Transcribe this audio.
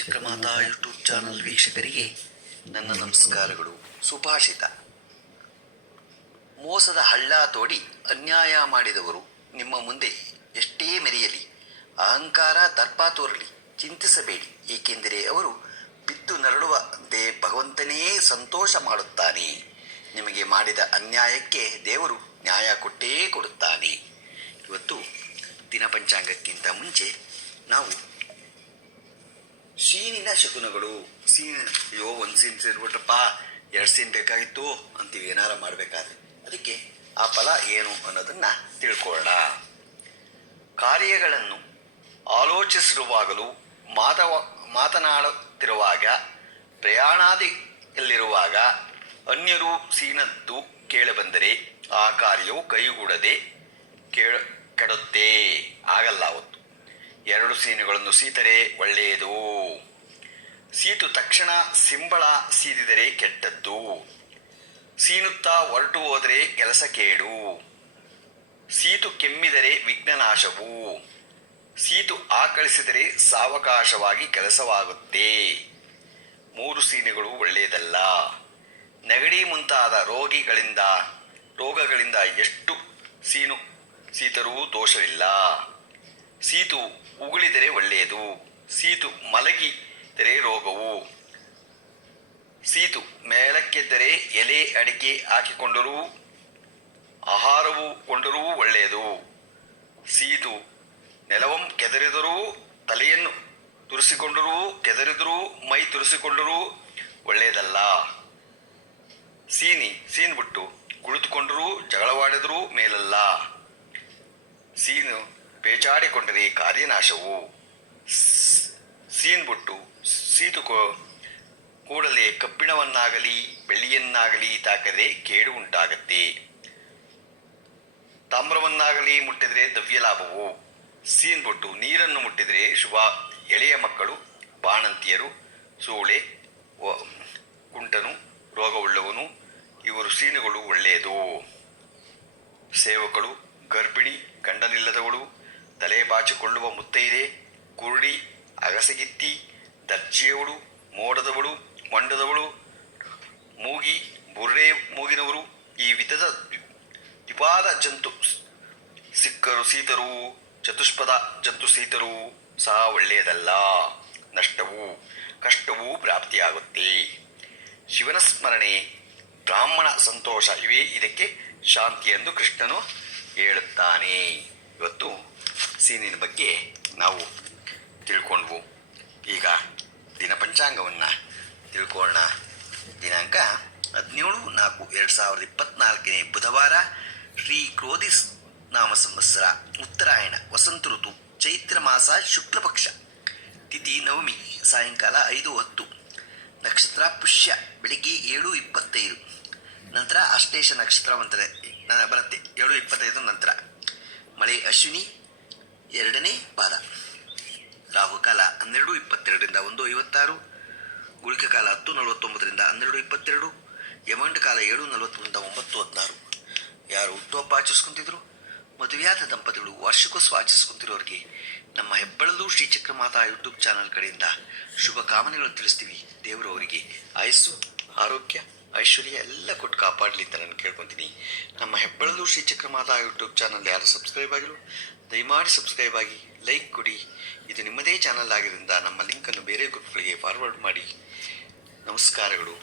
Chakramata YouTube channel ವೀಕ್ಷಕರಿಗೆ ನನ್ನ ನಮಸ್ಕಾರಗಳು. ಸುಭಾಷಿತ. ಮೋಸದ ಹಳ್ಳ ತೋಡಿ ಅನ್ಯಾಯ ಮಾಡಿದವರು ನಿಮ್ಮ ಮುಂದೆ ಎಷ್ಟೇ ಮೆರೆಯಲಿ, ಅಹಂಕಾರ ದರ್ಪ ತೋರಲಿ, ಚಿಂತಿಸಬೇಡಿ. ಏಕೆಂದರೆ ಅವರು ಬಿದ್ದು ನರಳುವಂತೆ ಭಗವಂತನೇ ಸಂತೋಷ ಮಾಡುತ್ತಾನೆ. ನಿಮಗೆ ಮಾಡಿದ ಅನ್ಯಾಯಕ್ಕೆ ದೇವರು ನ್ಯಾಯ ಕೊಟ್ಟೇ ಕೊಡುತ್ತಾನೆ. ಇವತ್ತು ದಿನಪಂಚಾಂಗಕ್ಕಿಂತ ಮುಂಚೆ ನಾವು ಸೀನಿನ ಶಕುನಗಳು, ಒಂದು ಸೀನ್ ಸೇರ್ಬಿಟ್ರಪ್ಪ, 2 ಸೀನ್ ಬೇಕಾಗಿತ್ತು ಅಂತೀವಿ ಏನಾರ ಮಾಡಬೇಕಾದ್ರೆ. ಅದಕ್ಕೆ ಆ ಫಲ ಏನು ಅನ್ನೋದನ್ನು ತಿಳ್ಕೊಳ್ಳೋಣ. ಕಾರ್ಯಗಳನ್ನು ಆಲೋಚಿಸಿರುವಾಗಲೂ, ಮಾತನಾಡುತ್ತಿರುವಾಗ, ಪ್ರಯಾಣಾದಿಯಲ್ಲಿರುವಾಗ ಅನ್ಯರು ಸೀನದ್ದು ಕೇಳಬಂದರೆ ಆ ಕಾರ್ಯವು ಕೈಗೂಡದೆ ಕೆಡುತ್ತೆ, ಆಗಲ್ಲ. ಅವತ್ತು 2 ಸೀನುಗಳನ್ನು ಸೀತರೆ ಒಳ್ಳೆಯದು. ಸೀತು ತಕ್ಷಣ ಸಿಂಬಳ ಸೀದಿದರೆ ಕೆಟ್ಟದ್ದು. ಸೀನುತ್ತಾ ಹೊರಟು ಹೋದರೆ ಕೆಲಸ ಕೇಡು. ಸೀತು ಕೆಮ್ಮಿದರೆ ವಿಘ್ನನಾಶವು. ಸೀತು ಆಕಳಿಸಿದರೆ ಸಾವಕಾಶವಾಗಿ ಕೆಲಸವಾಗುತ್ತೆ. 3 ಸೀನುಗಳು ಒಳ್ಳೆಯದಲ್ಲ. ನೆಗಡಿ ಮುಂತಾದ ರೋಗಗಳಿಂದ ಎಷ್ಟು ಸೀತರೂ ದೋಷವಿಲ್ಲ. ಸೀತು ಉಗುಳಿದರೆ ಒಳ್ಳೆಯದು. ಸೀತು ಮಲಗಿದರೆ ರೋಗವು. ಸೀತು ಮೇಲಕ್ಕೆದ್ದರೆ ಎಲೆ ಅಡಿಕೆ ಹಾಕಿಕೊಂಡರೂ ಆಹಾರವು ಕೊಂಡರೂ ಒಳ್ಳೆಯದು. ಸೀತು ನೆಲವಂ ಕೆದರಿದರೂ, ತಲೆಯನ್ನು ತುರಿಸಿಕೊಂಡರೂ, ಕೆದರಿದರೂ, ಮೈ ತುರಿಸಿಕೊಂಡರೂ ಒಳ್ಳೆಯದಲ್ಲ. ಸೀನ್ಬಿಟ್ಟು ಕುಳಿತುಕೊಂಡರೂ ಜಗಳವಾಡಿದರೂ ಮೇಲಲ್ಲ. ಸೀನು ಪೇಚಾಡಿಕೊಂಡರೆ ಕಾರ್ಯನಾಶವು. ಸೀನ್ಬಿಟ್ಟು ಸೀತು ಕೂಡಲೇ ಕಬ್ಬಿಣವನ್ನಾಗಲಿ ಬೆಳ್ಳಿಯನ್ನಾಗಲಿ ತಾಕಿದರೆ ಕೇಡು ಉಂಟಾಗತ್ತೆ. ತಾಮ್ರವನ್ನಾಗಲಿ ಮುಟ್ಟಿದರೆ ದ್ರವ್ಯ ಲಾಭವು. ಸೀನ್ಬಿಟ್ಟು ನೀರನ್ನು ಮುಟ್ಟಿದರೆ ಶುಭ. ಎಳೆಯ ಮಕ್ಕಳು, ಬಾಣಂತಿಯರು, ಸೂಳೆ, ಕುಂಟನು, ರೋಗವುಳ್ಳವನು, ಇವರು ಸೀನುಗಳು ಒಳ್ಳೆಯದು. ಸೇವಕಳು, ಗರ್ಭಿಣಿ, ಗಂಡನಿಲ್ಲದವಳು, ತಲೆ ಬಾಚಿಕೊಳ್ಳುವ ಮುತ್ತೈದೆ, ಕುರುಡಿ, ಅಗಸಗಿತ್ತಿ, ದರ್ಜಿಯವಳು, ಮೋಡದವಳು, ಮಂಡದವಳು, ಮೂಗಿ, ಬುರ್ರೆ ಮೂಗಿನವರು, ಈ ವಿಧದ ದ್ವಿಪಾದ ಜಂತು ಸೀತರು, ಚತುಷ್ಪದ ಜಂತು ಸೀತರು ಸಹ ಒಳ್ಳೆಯದಲ್ಲ. ನಷ್ಟವೂ ಕಷ್ಟವೂ ಪ್ರಾಪ್ತಿಯಾಗುತ್ತೆ. ಶಿವನ ಸ್ಮರಣೆ, ಬ್ರಾಹ್ಮಣ ಸಂತೋಷ ಇವೇ ಇದಕ್ಕೆ ಶಾಂತಿ ಎಂದು ಕೃಷ್ಣನು ಹೇಳುತ್ತಾನೆ. ಇವತ್ತು ಸೀನಿನ ಬಗ್ಗೆ ನಾವು ತಿಳ್ಕೊಂಡ್ವು. ಈಗ ದಿನಪಂಚಾಂಗವನ್ನು ತಿಳ್ಕೊಳ್ಳೋಣ. ದಿನಾಂಕ 17/4/2024 ಬುಧವಾರ, ಶ್ರೀ ಕ್ರೋಧಿಸ್ ನಾಮ ಸಂವತ್ಸರ, ಉತ್ತರಾಯಣ, ವಸಂತ ಋತು, ಚೈತ್ರ ಮಾಸ, ಶುಕ್ಲ ಪಕ್ಷ, ತಿಥಿ ನವಮಿ, ಸಾಯಂಕಾಲ 5:10, ನಕ್ಷತ್ರ ಪುಷ್ಯ, ಬೆಳಿಗ್ಗೆ 7:25, ನಂತರ ಅಷ್ಟೇಶ ನಕ್ಷತ್ರ ಬರುತ್ತೆ 7:25 ನಂತರ. ಮಳೆ ಅಶ್ವಿನಿ 2ನೇ ಪಾದ. ರಾಹುಕಾಲ 12:22 1:56, ಗುಳಿಕ ಕಾಲ 10:49 12:22, ಯಮಗಂಡ ಕಾಲ 7:40 9:16. ಯಾರು ಹುಟ್ಟುಹಬ್ಬ ಆಚರಿಸ್ಕೊಂತಿದ್ರು, ಮದುವೆಯಾದ ದಂಪತಿಗಳು ವಾರ್ಷಿಕೋತ್ಸವ ಆಚರಿಸ್ಕೊಂತಿರೋರಿಗೆ ನಮ್ಮ ಹೆಬ್ಬಳಲು ಶ್ರೀ ಚಕ್ರಮಾತಾ ಯೂಟ್ಯೂಬ್ ಚಾನಲ್ ಕಡೆಯಿಂದ ಶುಭ ಕಾಮನೆಗಳನ್ನು ತಿಳಿಸ್ತೀವಿ. ದೇವರು ಅವರಿಗೆ ಆಯಸ್ಸು, ಆರೋಗ್ಯ, ಐಶ್ವರ್ಯ ಎಲ್ಲ ಕೊಟ್ಟು ಕಾಪಾಡಲಿ ಅಂತ ನಾನು ಕೇಳ್ಕೊತೀನಿ. ನಮ್ಮ ಹೆಬ್ಬಳಲು ಶ್ರೀ ಚಕ್ರಮಾತಾ ಯೂಟ್ಯೂಬ್ ಚಾನಲ್ ಯಾರು ಸಬ್ಸ್ಕ್ರೈಬ್ ಆಗಿಲ್ಲ, ದಯಮಾಡಿ ಸಬ್ಸ್ಕ್ರೈಬ್ ಆಗಿ, ಲೈಕ್ ಕೊಡಿ. ಇದು ನಿಮ್ಮದೇ ಚಾನಲ್ ಆಗಿದ್ದರಿಂದ ನಮ್ಮ ಲಿಂಕನ್ನು ಬೇರೆ ಗ್ರೂಪ್ಗಳಿಗೆ ಫಾರ್ವರ್ಡ್ ಮಾಡಿ. ನಮಸ್ಕಾರಗಳು.